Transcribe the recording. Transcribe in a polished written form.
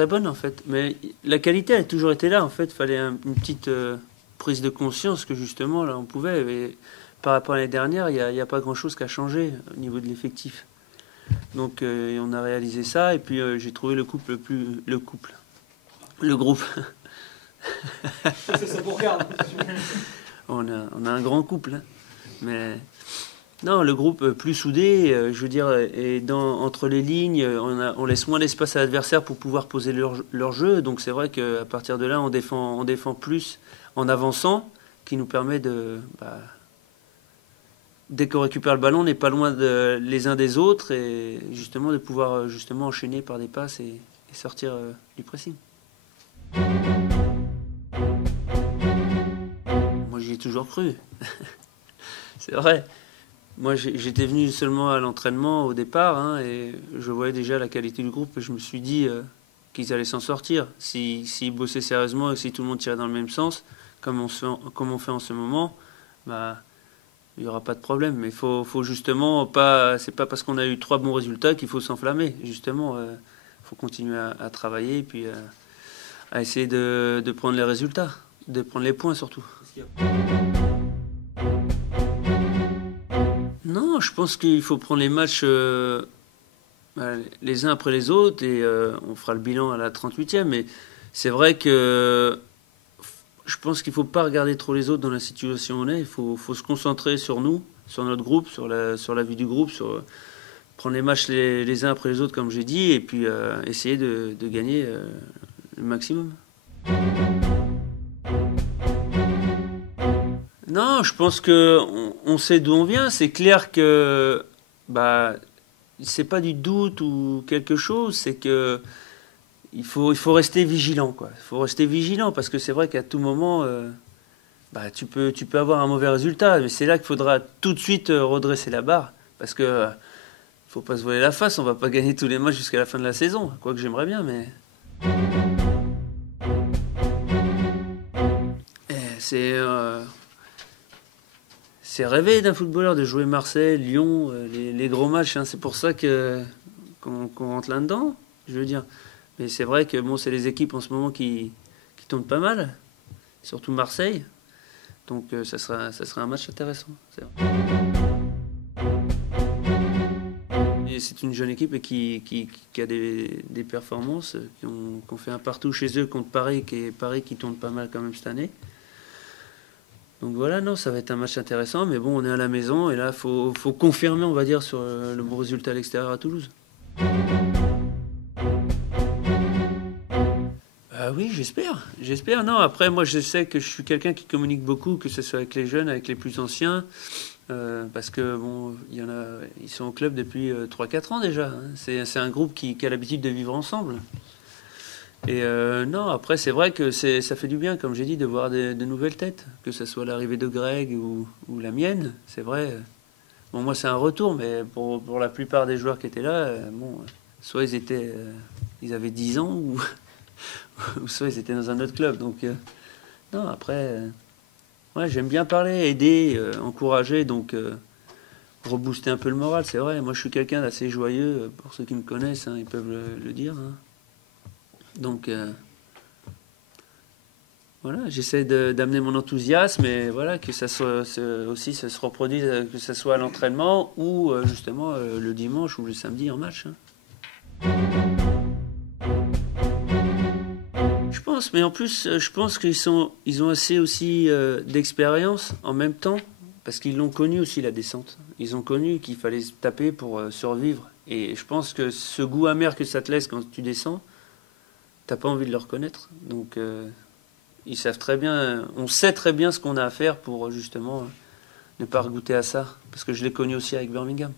très bonne en fait. Mais la qualité a toujours été là en fait. Il fallait une petite prise de conscience que justement là on pouvait. Et par rapport à l'année dernière, il n'y a pas grand-chose qui a changé au niveau de l'effectif. Donc on a réalisé ça et puis j'ai trouvé le groupe. C'est ça pour regarder. On a un grand couple, hein. Mais non, le groupe plus soudé, je veux dire, et entre les lignes, on laisse moins d'espace à l'adversaire pour pouvoir poser leur jeu. Donc c'est vrai qu'à partir de là, on défend plus en avançant, qui nous permet de, dès qu'on récupère le ballon, on n'est pas loin les uns des autres et justement de pouvoir justement enchaîner par des passes et sortir du pressing. Moi, j'y ai toujours cru. C'est vrai. Moi, j'étais venu seulement à l'entraînement au départ, hein, et je voyais déjà la qualité du groupe et je me suis dit qu'ils allaient s'en sortir. S'ils bossaient sérieusement et si tout le monde tirait dans le même sens, comme on fait en ce moment, il n'y aura pas de problème. Mais il faut justement pas... C'est pas parce qu'on a eu 3 bons résultats qu'il faut s'enflammer. Justement, il faut continuer à travailler et puis à essayer de prendre les résultats, de prendre les points surtout. Non, je pense qu'il faut prendre les matchs les uns après les autres et on fera le bilan à la 38e. Mais c'est vrai que je pense qu'il ne faut pas regarder trop les autres dans la situation où on est. Il faut se concentrer sur nous, sur notre groupe, sur la vie du groupe, prendre les matchs les uns après les autres, comme j'ai dit, et puis essayer de gagner le maximum. Non, je pense qu'on sait d'où on vient. C'est clair que c'est pas du doute ou quelque chose, c'est que il faut rester vigilant, quoi. Il faut rester vigilant parce que c'est vrai qu'à tout moment, tu peux avoir un mauvais résultat, mais c'est là qu'il faudra tout de suite redresser la barre parce que faut pas se voiler la face. On va pas gagner tous les matchs jusqu'à la fin de la saison, quoique j'aimerais bien, mais c'est rêver d'un footballeur de jouer Marseille, Lyon, les gros matchs, hein. C'est pour ça qu'on rentre là-dedans, je veux dire. Mais c'est vrai que c'est les équipes en ce moment qui tournent pas mal, surtout Marseille. Donc ça sera un match intéressant. C'est vrai. Et c'est une jeune équipe qui a des performances, qui ont fait un partout chez eux contre Paris qui tourne pas mal quand même cette année. Donc voilà, non, ça va être un match intéressant, mais bon, on est à la maison et là, faut confirmer, on va dire, sur le bon résultat à l'extérieur à Toulouse. Oui, j'espère. Non, après, moi, je sais que je suis quelqu'un qui communique beaucoup, que ce soit avec les jeunes, avec les plus anciens, parce que ils sont au club depuis 3-4 ans déjà, hein. C'est un groupe qui a l'habitude de vivre ensemble. Et non, après, c'est vrai que ça fait du bien, comme j'ai dit, de voir de nouvelles têtes, que ce soit l'arrivée de Greg ou la mienne, c'est vrai. Bon, moi, c'est un retour, mais pour la plupart des joueurs qui étaient là, soit ils avaient 10 ans, ou soit ils étaient dans un autre club. Donc, non, après, j'aime bien parler, aider, encourager, donc rebooster un peu le moral, c'est vrai. Moi, je suis quelqu'un d'assez joyeux, pour ceux qui me connaissent, hein, ils peuvent le dire, hein. Donc, j'essaie d'amener mon enthousiasme et voilà, que ça se reproduise, que ce soit à l'entraînement ou justement le dimanche ou le samedi en match, hein. Je pense, mais en plus, je pense ils ont assez aussi d'expérience en même temps, parce qu'ils l'ont connu aussi la descente. Ils ont connu qu'il fallait se taper pour survivre. Et je pense que ce goût amer que ça te laisse quand tu descends, t'as pas envie de le reconnaître. Donc ils savent très bien, on sait très bien ce qu'on a à faire pour justement ne pas regoûter à ça. Parce que je l'ai connu aussi avec Birmingham.